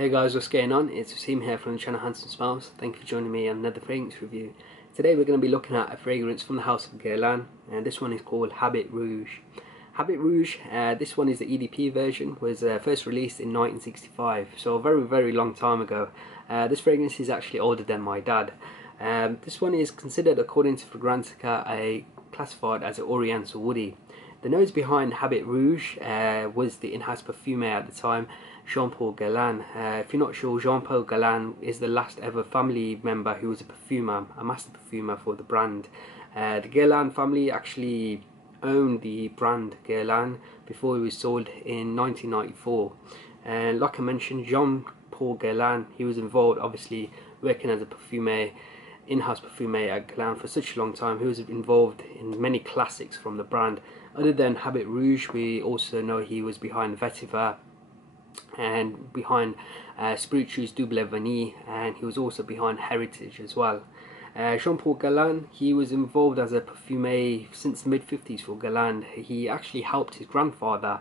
Hey guys, what's going on? It's Waseem here from the channel Handsome Smiles. Thank you for joining me on another fragrance review. Today we're going to be looking at a fragrance from the house of Guerlain, and this one is called Habit Rouge. Habit Rouge, this one is the EDP version, was first released in 1965, so a very long time ago. This fragrance is actually older than my dad. This one is considered, according to Fragrantica, classified as an Oriental woody. The nose behind Habit Rouge was the in-house perfumer at the time, Jean-Paul Guerlain. If you're not sure, Jean-Paul Guerlain is the last ever family member who was a perfumer, a master perfumer for the brand. The Guerlain family actually owned the brand Guerlain before it was sold in 1994. And like I mentioned, Jean-Paul Guerlain, he was involved, obviously, working as a perfumer, in-house perfumer at Guerlain for such a long time. He was involved in many classics from the brand. Other than Habit Rouge, we also know he was behind Vetiver and behind Spiritueuse Double Vanille, and he was also behind Heritage as well. Jean-Paul Guerlain, he was involved as a perfumer since the mid-50s for Guerlain. He actually helped his grandfather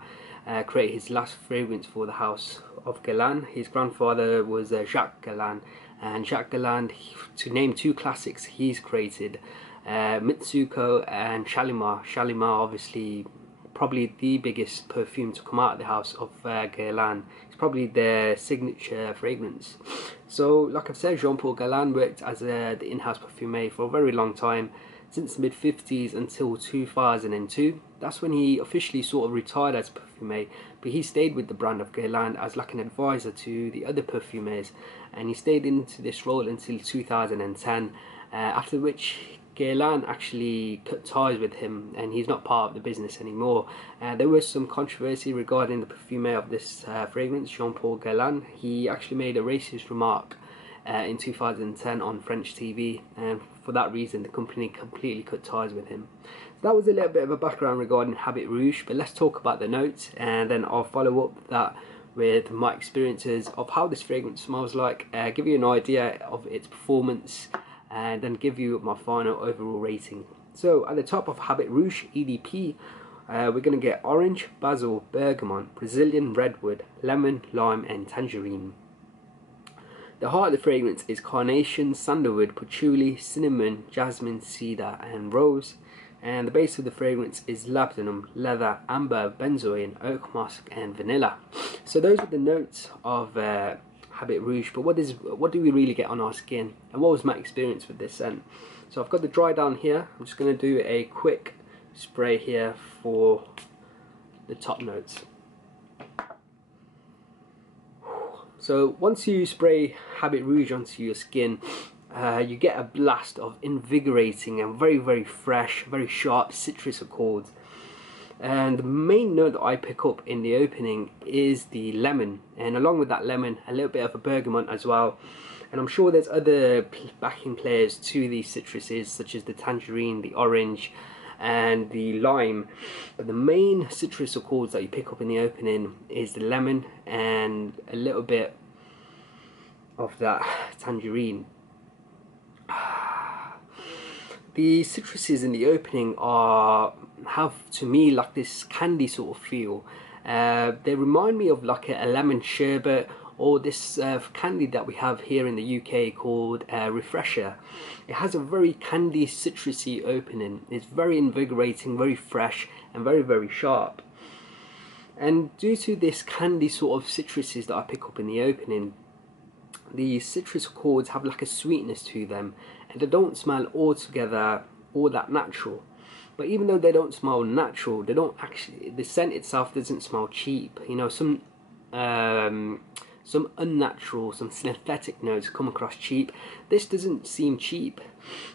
create his last fragrance for the house of Guerlain. His grandfather was Jacques Guerlain, and Jacques Guerlain, to name two classics he's created, Mitsuko and Shalimar. Shalimar, obviously, probably the biggest perfume to come out of the house of Guerlain. It's probably their signature fragrance. So, like I've said, Jean-Paul Guerlain worked as the in-house perfumer for a very long time, since the mid-50s until 2002. That's when he officially sort of retired as a perfumer, but he stayed with the brand of Guerlain as like an advisor to the other perfumers, and he stayed into this role until 2010, after which Guerlain actually cut ties with him and he's not part of the business anymore. There was some controversy regarding the perfumer of this fragrance, Jean-Paul Guerlain. He actually made a racist remark in 2010 on French TV, and for that reason the company completely cut ties with him. So that was a little bit of a background regarding Habit Rouge, but let's talk about the notes, and then I'll follow up that with my experiences of how this fragrance smells like, give you an idea of its performance, and then give you my final overall rating. So at the top of Habit Rouge EDP, we're going to get orange, basil, bergamot, Brazilian redwood, lemon, lime and tangerine. The heart of the fragrance is carnation, sandalwood, patchouli, cinnamon, jasmine, cedar and rose. And the base of the fragrance is labdanum, leather, amber, benzoin, oak musk and vanilla. So those are the notes of Habit Rouge, but what do we really get on our skin, and what was my experience with this scent? So I've got the dry down here. I'm just going to do a quick spray here for the top notes. So once you spray Habit Rouge onto your skin, you get a blast of invigorating and very fresh, very sharp citrus accords. And the main note that I pick up in the opening is the lemon, and along with that lemon, a little bit of a bergamot as well. And I'm sure there's other backing players to these citruses, such as the tangerine, the orange and the lime. But the main citrus accords that you pick up in the opening is the lemon and a little bit of that tangerine. The citruses in the opening have to me like this candy sort of feel. They remind me of like a lemon sherbet, or this candy that we have here in the UK called Refresher. It has a very candy citrusy opening. It's very invigorating, very fresh and very sharp. And due to this candy sort of citruses that I pick up in the opening, the citrus accords have like a sweetness to them, and they don't smell altogether all that natural. But even though they don't smell natural, they don't actually, the scent itself doesn't smell cheap. You know, some unnatural, some synthetic notes come across cheap. This doesn't seem cheap.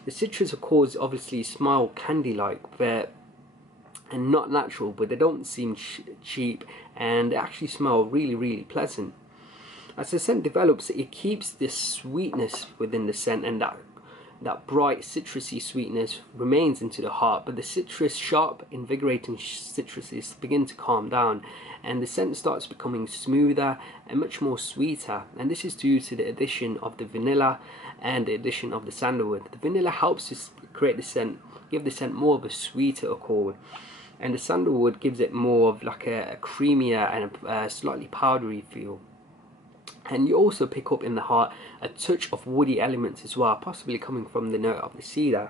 The citrus accords obviously smell candy-like, and not natural, but they don't seem cheap, and they actually smell really pleasant. As the scent develops, it keeps this sweetness within the scent, and that bright citrusy sweetness remains into the heart, but the citrus, sharp, invigorating citruses begin to calm down, and the scent starts becoming smoother and much more sweeter. And this is due to the addition of the vanilla and the addition of the sandalwood. The vanilla helps to create the scent, give the scent more of a sweeter accord, and the sandalwood gives it more of like a creamier and a slightly powdery feel. And you also pick up in the heart a touch of woody elements as well, possibly coming from the note of the cedar.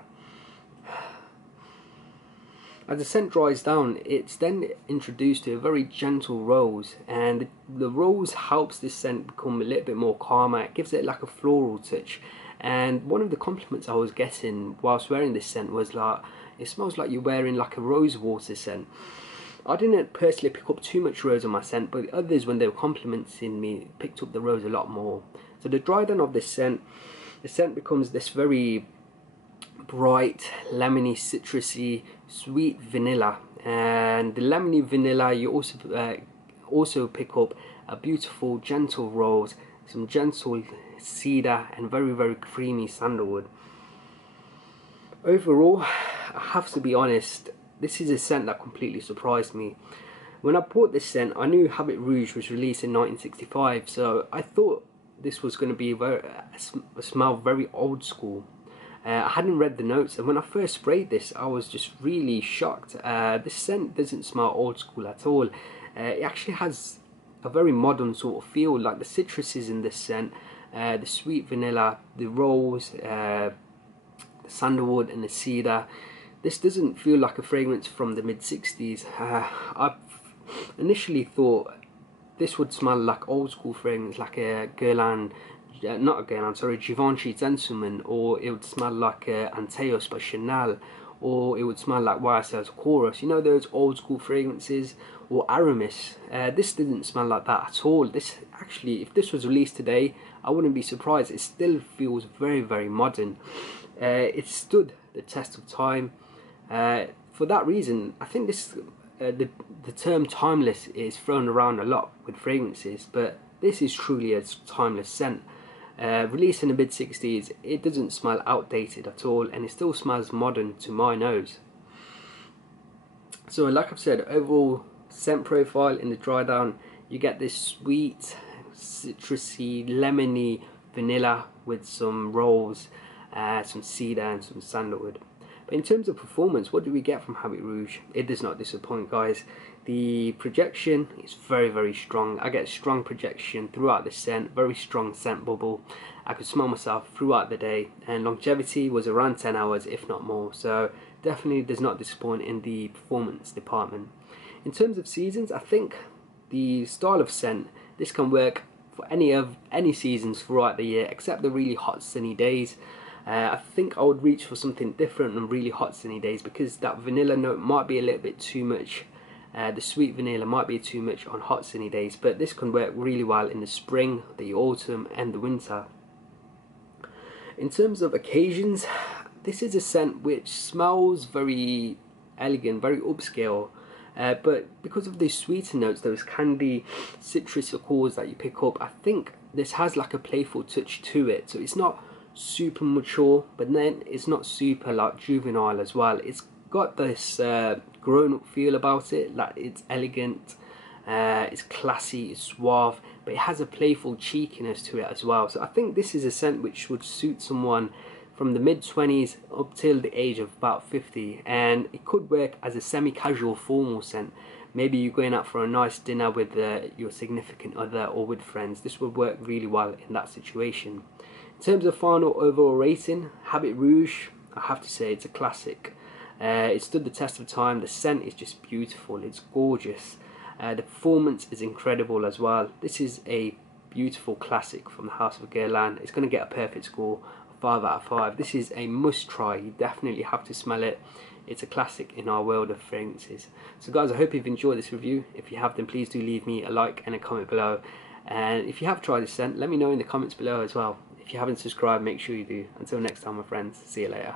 As the scent dries down, it's then introduced to a very gentle rose, and the rose helps this scent become a little bit more calmer. It gives it like a floral touch. And one of the compliments I was getting whilst wearing this scent was like, it smells like you're wearing like a rose water scent. I didn't personally pick up too much rose on my scent, but others, when they were complimenting me, picked up the rose a lot more. So the dry down of this scent, the scent becomes this very bright, lemony, citrusy, sweet vanilla. And the lemony vanilla, you also pick up a beautiful, gentle rose, some gentle cedar, and very, very creamy sandalwood. Overall, I have to be honest, this is a scent that completely surprised me. When I bought this scent, I knew Habit Rouge was released in 1965, so I thought this was going to be a smell very old school. I hadn't read the notes, and when I first sprayed this, I was just really shocked. This scent doesn't smell old school at all. It actually has a very modern sort of feel, like the citruses in this scent, the sweet vanilla, the rose, the sandalwood and the cedar. This doesn't feel like a fragrance from the mid-60s. I initially thought this would smell like old school fragrance, like a Guerlain, not a Guerlain, sorry, Givenchy Gentleman, or it would smell like Anteos by Chanel, or it would smell like YSL's Chorus, you know, those old school fragrances, or Aramis. This didn't smell like that at all. This actually, if this was released today, I wouldn't be surprised. It still feels very, very modern. It stood the test of time. For that reason, I think this the term timeless is thrown around a lot with fragrances, but this is truly a timeless scent. Released in the mid-60s, it doesn't smell outdated at all, and it still smells modern to my nose. So like I've said, overall scent profile in the dry down, you get this sweet, citrusy, lemony vanilla with some rose, some cedar and some sandalwood. But in terms of performance, what do we get from Habit Rouge? It does not disappoint, guys. The projection is very, very strong. I get strong projection throughout the scent, very strong scent bubble. I could smell myself throughout the day, and longevity was around 10 hours, if not more. So definitely does not disappoint in the performance department. In terms of seasons, I think the style of scent, this can work for any seasons throughout the year, except the really hot sunny days. I think I would reach for something different on really hot sunny days, because that vanilla note might be a little bit too much. The sweet vanilla might be too much on hot sunny days, but this can work really well in the spring, the autumn and the winter. In terms of occasions, this is a scent which smells very elegant, very upscale, but because of the sweeter notes, those candy citrus accords that you pick up, I think this has like a playful touch to it. So it's not super mature, but then it's not super like juvenile as well. It's got this grown-up feel about it, like it's elegant, it's classy, it's suave, but it has a playful cheekiness to it as well. So I think this is a scent which would suit someone from the mid-20s up till the age of about 50, and it could work as a semi-casual formal scent. Maybe you're going out for a nice dinner with your significant other or with friends. This would work really well in that situation. In terms of final overall rating, Habit Rouge, I have to say it's a classic. It stood the test of time. The scent is just beautiful, it's gorgeous. The performance is incredible as well. This is a beautiful classic from the House of Guerlain. It's going to get a perfect score, 5 out of 5. This is a must try. You definitely have to smell it. It's a classic in our world of fragrances. So guys, I hope you've enjoyed this review. If you have, then please do leave me a like and a comment below. And if you have tried this scent, let me know in the comments below as well. If you haven't subscribed, make sure you do. Until next time, my friends, see you later.